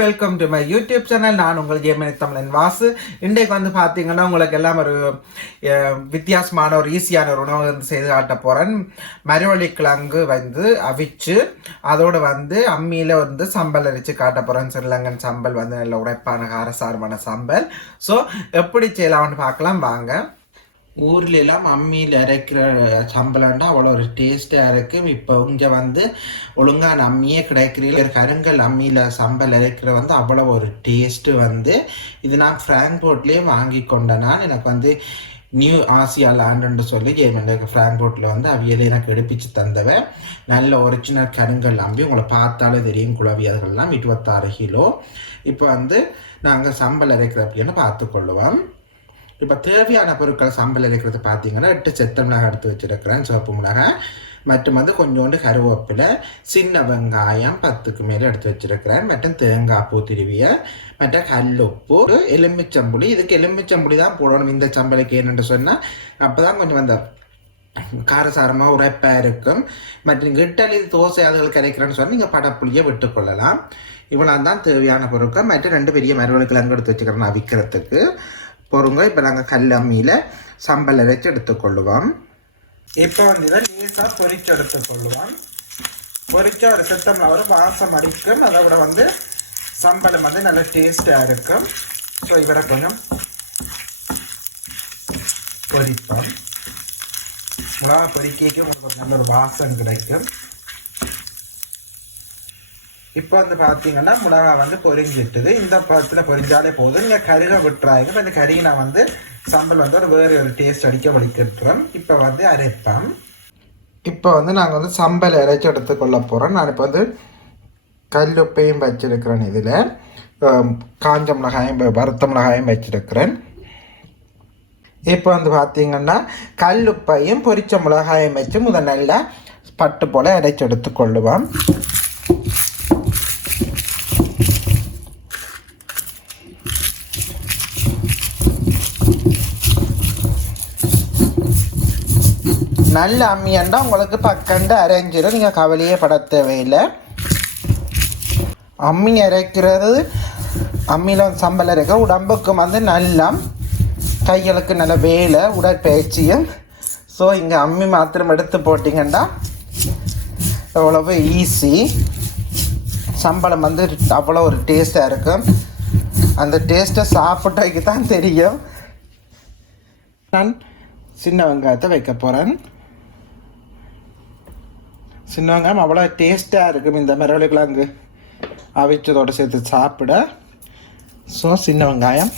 Welcome to my YouTube channel நான் உங்கள் ஜெயமணி தமிழன் வாசு. இன்றைக்கு வந்து பார்த்தீங்கன்னா உங்களுக்கு எல்லாம் ஒரு வித்தியாசமான ஒரு ஈஸியான ஒரு உணவு வந்து செய்து காட்ட போகிறேன் மரவள்ளி கிழங்கு வந்து அவிச்சு அதோடு வந்து அம்மியில் வந்து சம்பல் அரிச்சு காட்ட போகிறேன் ஸ்ரீலங்கன் சம்பல் வந்து நல்ல உடைப்பான காரசாரமான சம்பல். ஸோ எப்படி செய்யலாம்னு பார்க்கலாம். வாங்க. ஊர்ல எல்லாம் அம்மியில் அரைக்கிற சம்பளம்னா அவ்வளோ ஒரு டேஸ்ட்டாக இருக்கும் இப்போ இங்கே வந்து ஒழுங்கான அம்மியே கிடைக்கிறீங்க கருங்கல் அம்மியில் சம்பல் அரைக்கிற வந்து அவ்வளோ ஒரு டேஸ்ட்டு வந்து இது நான் ஃப்ராங்க்போர்ட்லேயே வாங்கி கொண்டனால் எனக்கு வந்து நியூ ஆசியா லேண்டுன்னு சொல்லி எனக்கு ஃப்ராங்க்போர்ட்டில் வந்து அவியலை எனக்கு எடுப்பிச்சு தந்தவன். நல்ல ஒரிஜினல் கருங்கல் அம்பி உங்களை பார்த்தாலே தெரியும். குழவியர்கள்லாம் இருபத்தாறு கிலோ. இப்போ வந்து நாங்கள் சம்பல் அரைக்கிற அப்படின்னு பார்த்துக்கொள்ளுவோம். இப்போ தேவையான பொருட்கள் சம்பல் இருக்கிறது பார்த்தீங்கன்னா எட்டு செத்த மிளகாய் எடுத்து வச்சுருக்கிறேன் சிவப்பு மிளகாய் மற்றும் வந்து கொஞ்சோண்டு கருவேப்பிலை சின்ன வெங்காயம் பத்துக்கு மேலே எடுத்து வச்சிருக்கிறேன். மற்றும் தேங்காய் பூ திருவிய மற்ற கல்லுப்பு எலுமிச்சம்புளி. இதுக்கு எலுமிச்சம்புளி தான் போடணும். இந்த சம்பளுக்கு என்னென்னு சொன்னால் அப்போ தான் கொஞ்சம் அந்த காரசாரமாக உரைப்பாக இருக்கும். மற்றும் இட்டலி தோசை அதுகள் கிடைக்கிறேன்னு சொன்னால் நீங்கள் படப்புளியை விட்டுக்கொள்ளலாம் இவ்வளோ தான் தேவையான பொருட்கள். மற்றும் ரெண்டு பெரிய மரவள்ளி எடுத்து வச்சுக்கிறேன் நான் விற்கிறதுக்கு பொறுங்க. இப்போ நாங்கள் கல் அம்மியில் சம்பல் அரைச்சி எடுத்துக்கொள்ளுவோம். இப்போ வந்து இதை லேசாக பொரிச்சு எடுத்துக்கொள்ளுவோம். பொரிச்ச ஒரு சித்தம் ஒரு வாசம் அடிக்கும். அதை விட வந்து சம்பளம் வந்து நல்ல டேஸ்டாக இருக்கும். ஸோ இவட கொஞ்சம் பொரிப்போம் மிளகா பொரிக்கைக்கு உங்களுக்கு நல்ல ஒரு வாசம் கிடைக்கும். இப்போ வந்து பார்த்தீங்கன்னா மிளகா வந்து பொரிஞ்சிட்டுது. இந்த பழத்தில் பொரிஞ்சாலே போதும். நீங்கள் கருக விட்டுறாங்க. இப்போ இந்த கறியை நான் வந்து சம்பல் வந்து ஒரு வேறு ஒரு டேஸ்ட் அடிக்க வலிக்கிட்டுறோம் இப்போ வந்து அரைப்பேன் இப்போ வந்து நாங்கள் வந்து சம்பல் அரைச்சி எடுத்துக்கொள்ள போகிறோம் நான் இப்போ வந்து கல்லுப்பையும் வச்சிருக்கிறேன் இதில். காஞ்ச மிளகாயும் வறுத்த மிளகாயும் வச்சிருக்கிறேன். இப்போ வந்து பார்த்தீங்கன்னா கல்லுப்பையும் பொரிச்ச மிளகாயும் வச்சு முதல் நல்லா பட்டு போல் அரைச்சி எடுத்துக்கொள்ளுவோம். நல்ல அம்மியண்டா உங்களுக்கு பக்கண்டு அரைஞ்சிடும் நீங்கள் கவலையே பட தேவையில்லை. அம்மி அரைக்கிறது அம்மியில் சம்பளம் இருக்க உடம்புக்கு வந்து நல்லா கைகளுக்கு நல்ல வேலை உடற்பயிற்சியும். ஸோ இங்கே அம்மி மாத்திரம் எடுத்து போட்டிங்கன்னா எவ்வளவு ஈஸி சம்பளம் வந்து அவ்வளோ ஒரு டேஸ்ட்டாக இருக்கும் அந்த டேஸ்ட்டை சாப்பிட்டதுக்கு தான் தெரியும். நான் சின்ன வெங்காயத்தை வைக்க போகிறேன் சின்ன வெங்காயம் அவ்வளோ டேஸ்ட்டாக இருக்கும் இந்த மரவள்ளி கிழங்கு அவிச்சதோடு சேர்த்து சாப்பிட. ஸோ சின்ன வெங்காயம்.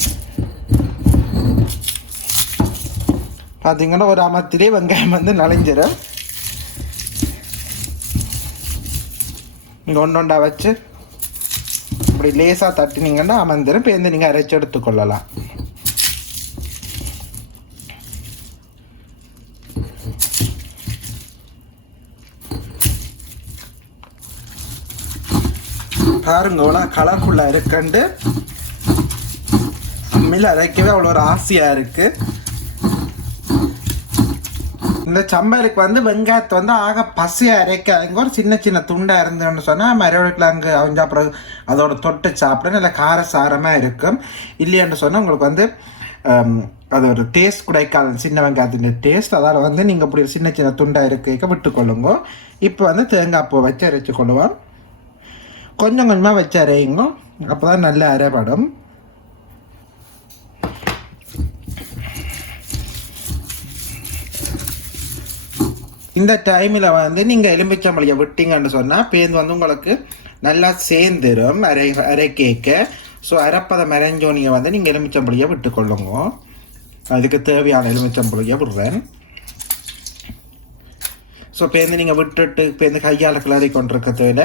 பார்த்தீங்கன்னா ஒரு அமத்திலே வெங்காயம் வந்து நனைஞ்சிடும் நீங்கள் ஒன்று ஒன்றா வச்சு இப்படி லேசாக தட்டினீங்கன்னா அமர்ந்துடும் பேருந்து நீங்கள் அரைச்சி எடுத்துக்கொள்ளலாம். பாருங்க அவ்வளோ கலர்ஃபுல்லாக இருக்குண்டு அம்மியில் அரைக்கவே அவ்வளோ ஒரு ஆசையாக இருக்குது இந்த சம்பலுக்கு வந்து வெங்காயத்தை வந்து ஆக பசியாக அரைக்காதுங்க. ஒரு சின்ன சின்ன துண்டாக இருந்தோன்னு சொன்னால் மரவழிக்கிழங்கு அவங்க அப்புறம் அதோட தொட்டு சாப்பிட நல்ல காரசாரமாக இருக்கும். இல்லையான்னு சொன்னால் உங்களுக்கு வந்து அது ஒரு டேஸ்ட் கிடைக்காது சின்ன வெங்காயத்தின் டேஸ்ட் அதால் வந்து நீங்கள் இப்படி சின்ன சின்ன துண்டாக இருக்க விட்டுக்கொள்ளுங்க. இப்போ வந்து தேங்காய் பூ வச்சு அரைச்சி கொள்ளுவோம். கொஞ்சம் கொஞ்சமாக வச்சு அரையுங்க. அப்போ தான் நல்ல அரைப்படும் இந்த டைமில் வந்து நீங்கள் எலும்பிச்சம்பளியை விட்டீங்கன்னு சொன்னால் பேருந்து வந்து உங்களுக்கு நல்லா சேர்ந்துடும் அரை அரை கேக்க. ஸோ அரைப்பதம் அரைஞ்சோனியை வந்து நீங்கள் எலுமிச்சம்பளியை விட்டுக்கொள்ளுங்க. அதுக்கு தேவையான எலுமிச்சம்பளியை விடுறேன். ஸோ பேருந்து நீங்கள் விட்டுட்டு பேருந்து கையால் கிளறி கொண்டிருக்கிறதுல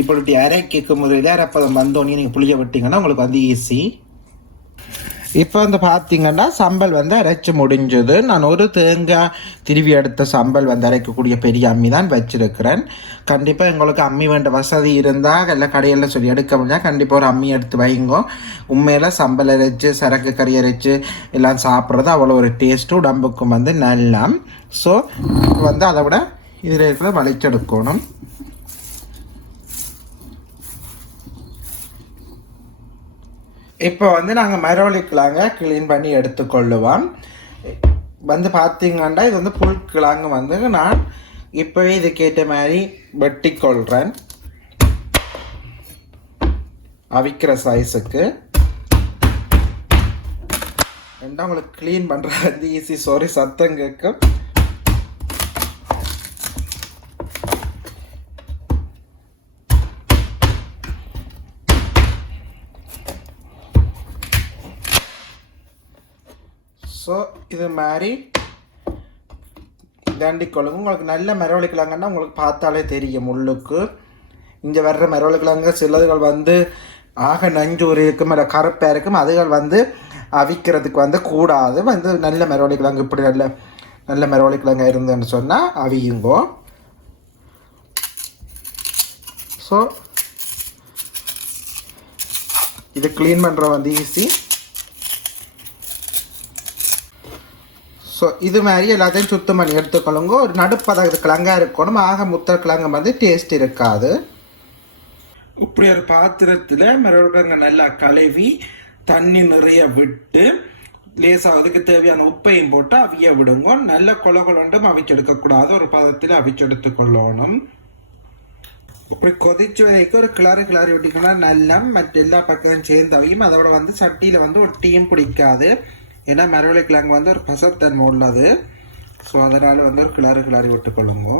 இப்போ இப்படி அரை கேட்கும் முறையில் அரைப்பதம் வந்தோடனே நீங்கள் புளிய விட்டீங்கன்னா உங்களுக்கு வந்து ஈஸி இப்போ வந்து பார்த்தீங்கன்னா சம்பல் வந்து அரைச்சி முடிஞ்சது. நான் ஒரு தேங்காய் திருவி எடுத்த சம்பல் வந்து அரைக்கக்கூடிய பெரிய அம்மி தான் வச்சிருக்கிறேன். கண்டிப்பாக எங்களுக்கு அம்மி வேண்ட வசதி இருந்தால் இல்லை கடையில் சொல்லி எடுக்க முடியாது. கண்டிப்பாக ஒரு அம்மி எடுத்து வைங்கோ. உண்மையில் சம்பல் அரைச்சி சரக்கு கறி அரைச்சு எல்லாம் சாப்பிட்றது அவ்வளோ ஒரு டேஸ்ட்டு உடம்புக்கும் வந்து நல்லா. ஸோ வந்து அதை விட இதில் இருக்கிற வளைச்செடுக்கணும் இப்போ வந்து நாங்கள் மரவள்ளிக்கிழங்க க்ளீன் பண்ணி எடுத்துக்கொள்ளுவோம் வந்து பார்த்தீங்கன்னா இது வந்து புல் கிழங்கு வந்து நான் இப்போவே இதுக்கேற்ற மாதிரி வெட்டி கொள்கிறேன் அவிக்கிற சைஸுக்கு ரெண்டா உங்களுக்கு க்ளீன் பண்ணுறது வந்து ஈஸி சாரி சத்தம் கேட்கும் ஸோ இது மாதிரி தாண்டி கொள்ளுங்க உங்களுக்கு நல்ல மரவள்ளி கிழங்குன்னா உங்களுக்கு பார்த்தாலே தெரியும் முள்ளுக்கு. இங்கே வர்ற மரவள்ளி கிழங்கு சிலதுகள் வந்து ஆக நஞ்சூர் இருக்கும் இல்லை கருப்பாக இருக்கும். அதுகள் வந்து அவிக்கிறதுக்கு வந்து கூடாது. வந்து நல்ல மரவள்ளி கிழங்கு இப்படி நல்ல நல்ல மரவள்ளி கிழங்கு இருந்துன்னு சொன்னால் அவியுங்கோ. ஸோ இது க்ளீன் பண்ணுற வந்து ஈஸி ஸோ இது மாதிரி எல்லாத்தையும் சுத்தம் பண்ணி எடுத்துக்கொள்ளுங்க. ஒரு நடுப்பதற்கு கிழங்காக இருக்கணும். ஆக முத்த கிழங்கு வந்து டேஸ்ட் இருக்காது. இப்படி ஒரு பாத்திரத்தில் மிளகுங்க நல்லா கழுவி தண்ணி நிறைய விட்டு லேசாக அதுக்கு தேவையான உப்பையும் போட்டு அவிய விடுங்க. நல்ல கொல கொலண்டும் அவிச்செடுக்கக்கூடாது ஒரு பதத்தில் அவிச்செடுத்து கொள்ளணும் இப்படி கொதிச்சு வரைக்கும் ஒரு கிளறு கிளறி விட்டிங்கன்னா நல்லா மற்ற எல்லா பக்கமும் சேர்ந்து அவியும். அதோட வந்து சட்டியில் வந்து ஒரு டீம் பிடிக்காது ஏன்னா மரவள்ளி கிழங்கு வந்து ஒரு பசத்தன்மை உள்ளது ஸோ அதனால் வந்து ஒரு கிளறு கிளறி விட்டுக்கொள்ளுங்க.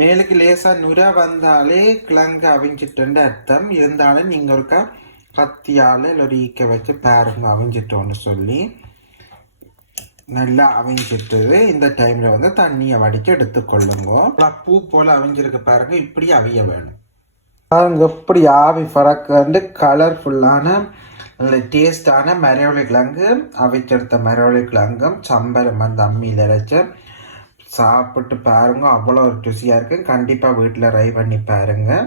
மேலுக்கு லேசாக நுர வந்தாலே கிழங்கு அவிஞ்சிட்டுன்னு அர்த்தம். இருந்தாலும் நீங்கள் ஒருக்கா கத்தியால் இல்லை ஒரு ஈக்க வச்சு பாருங்க அவிஞ்சிட்டோன்னு சொல்லி. நல்லா அவிஞ்சிட்டு இந்த டைமில் வந்து தண்ணியை வடித்து எடுத்துக்கொள்ளுங்க. பூ போல் அவிஞ்சிருக்கு பாருங்க இப்படி அவிய வேணும். பாருங்க எப்படி ஆவி பறக்கண்டு கலர்ஃபுல்லான நல்ல டேஸ்டான மரவள்ளி கிழங்கு அவிச்செடுத்த மரவள்ளி கிழங்கும் சம்பரம் அந்த அம்மியில் அரைச்சு சாப்பிட்டு பாருங்க அவ்வளோ ஒரு ருசியாக இருக்கு. கண்டிப்பாக வீட்டில் ட்ரை பண்ணி பாருங்கள்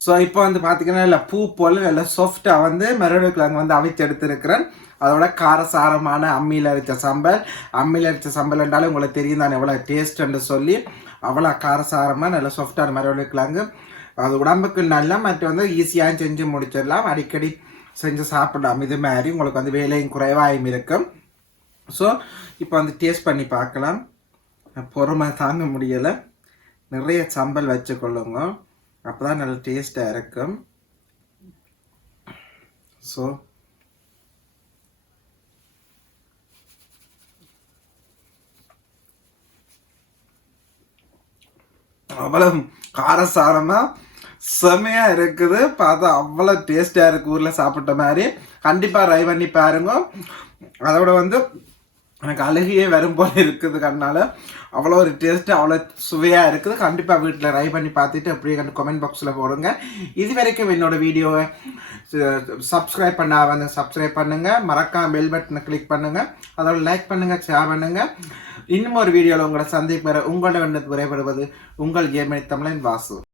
ஸோ இப்போ வந்து பார்த்தீங்கன்னா இல்லை பூ போல் நல்ல சாஃப்டாக வந்து மரவள்ளி கிழங்கு வந்து அவிச்சு எடுத்துருக்கிறேன் அதோட காரசாரமான அம்மியில் அரைச்ச சம்பல். அம்மியில் அரைச்ச சம்பல் என்றாலும் உங்களுக்கு தெரியும் தான் எவ்வளோ டேஸ்ட்டுன்னு சொல்லி. அவ்வளோ காரசாரமாக நல்ல சாஃப்டான மரவள்ளி கிழங்கு. அது உடம்புக்கு நல்லா மற்ற வந்து ஈஸியாக செஞ்சு முடிச்சிடலாம். அடிக்கடி செஞ்சு சாப்பிடலாம். இது மாதிரி உங்களுக்கு வந்து வேலையும் குறைவாயும் இருக்கும். ஸோ இப்போ வந்து டேஸ்ட் பண்ணி பார்க்கலாம். பொறுமை தாங்க முடியலை. நிறைய சம்பல் வச்சுக்கொள்ளுங்க. அப்போ தான் நல்ல டேஸ்ட்டாக இருக்கும். ஸோ அவ்வளவு காரசாரமாக செமையா இருக்குது. பார்த்தா அவ்வளோ டேஸ்டா இருக்கு. ஊரில் சாப்பிட்ட மாதிரி. கண்டிப்பாக ட்ரை பண்ணி பாருங்க. அதோட வந்து எனக்கு அழுகியே வரும் போல இருக்குது கண்ணால். அவ்வளோ ஒரு டேஸ்ட்டு அவ்வளோ சுவையாக இருக்குது. கண்டிப்பாக வீட்டில் ட்ரை பண்ணி பார்த்துட்டு அப்படியே கண்டு கமெண்ட் பாக்ஸில் போடுங்க. இது வரைக்கும் என்னோடய வீடியோவை சப்ஸ்கிரைப் பண்ண வந்து சப்ஸ்கிரைப் பண்ணுங்கள் மறக்காம பெல் பட்டனை கிளிக் பண்ணுங்கள் அதோட லைக் பண்ணுங்கள் ஷேர் பண்ணுங்கள் இன்னும் ஒரு வீடியோவில் உங்களை சந்திப்பு உங்களோட விரைபடுவது உங்கள் கேமை தமிழன் வாசு.